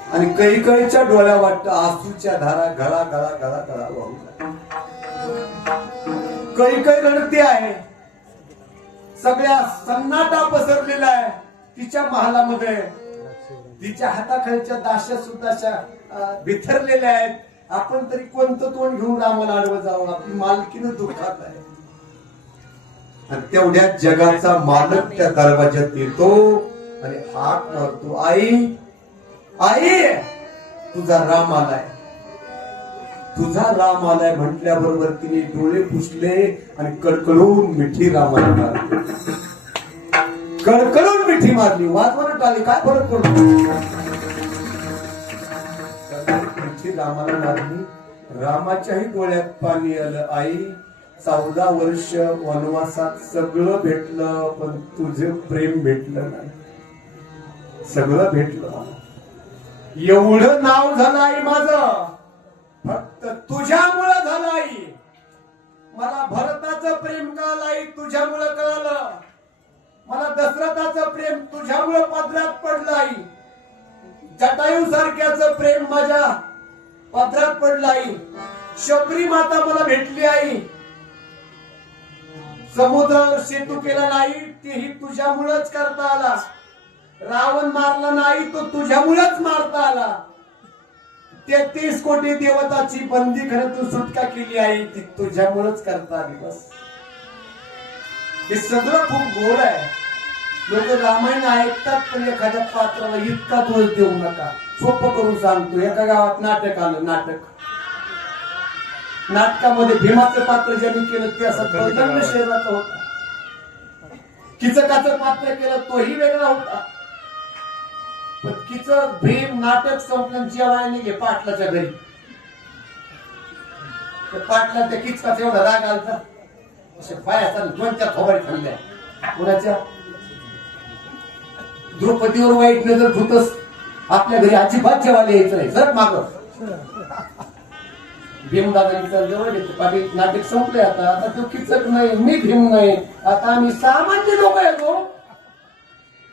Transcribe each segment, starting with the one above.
आणि कैकईच्या डोळ्या वाटतं आसूच्या धारा गळा गळा गळा गळा वाहू. कैकई रडते आहे, सगळ्या सन्नाटा पसरलेला आहे तिच्या महालामध्ये. तिच्या हाताखालच्या दाशा सुद्धा बिथरलेल्या आहेत. आपण तरी कोणतं तोंड घेऊन रामाला आडवं जावं? आपली मालकीनं दुःखात आहे. आणि तेवढ्या जगाचा मालक त्या दरवाज्यात येतो आणि हाक मारतो, आई आई तुझा राम आलाय, तुझा राम आलाय म्हटल्याबरोबर तिने डोळे पुसले आणि कडकडून मिठी रामाला मारली. कडकडून मिठी मारली. वाजवत आली, काय फरक पडतो? मिठी रामाला मारली. रामाच्याही डोळ्यात पाणी आलं. आई 14 वर्ष वनवासात सगळं भेटलं पण तुझं प्रेम भेटलं नाही. सगळं भेटलं मला, एवढं नाव झालं आई माझं फक्त तुझ्यामुळं झालं. आई मला भरताचं प्रेम कळालं, आई तुझ्यामुळं कळालं. मला दशरथाचं प्रेम तुझ्यामुळं पदरात पडलं. आई जटायू सारख्याचं प्रेम माझ्या पदरात पडलं. आई शबरी माता मला भेटली. आई समुद्रावर सेतू केला नाही, तेही तुझ्यामुळंच करता आला. रावण मारला नाही, तो तुझ्यामुळेच मारता आला. 33 कोटी देवताची बंदी खरं तू सुटका केली आहे, ती तुझ्यामुळेच करता आली. बस हे सगळं खूप गोड आहे. लोक रामायण ऐकतात पण एखाद्या पात्राला इतका दोष देऊ नका. सोपं करून सांगतो, एका गावात नाटक आलं. नाटकामध्ये भीमाचं पात्र ज्यांनी केलं ते असं प्रचंड शरीराचं होतं. किचकाचं पात्र केलं तोही वेगळा होता. भीम नाटक संपलं जेवायला निघे पाटलाच्या घरी. पाटला त्या किचकाचा एवढा राग आलता, असे पायाचा 2-4 थोबाडी खाल्ल्या. कोणाच्या? द्रौपदीवर वाईट नजर धुतस. आपल्या घरी अजिबात जेवायला यायचं नाही, जर माग. भीमदादा जवळ घेतो, पाटील नाटक संपले. आता तो किचक नाही, मी भीम नाही. आता आम्ही सामान्य लोक येतो.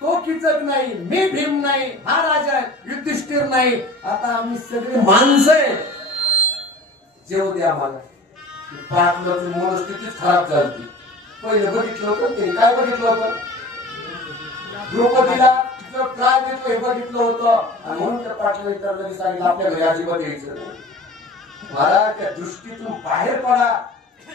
तो किचक नाही, मी भीम नाही, हा राजा युधिष्ठिर नाही. आता आम्ही सगळे माणसं आहे. जेव द्या आम्हाला. पाटलाची मनस्थितीच खराब झाली. पहिलं बघितलं होतं ते काय बघितलं होतं? द्रौपदीला त्रास देतो हे बघितलं होतं. आणि म्हणून त्या पाटला मित्रांनी सांगितलं आपल्या घरी अजिबात यायचं नाही. मला त्या दृष्टीतून बाहेर पडा.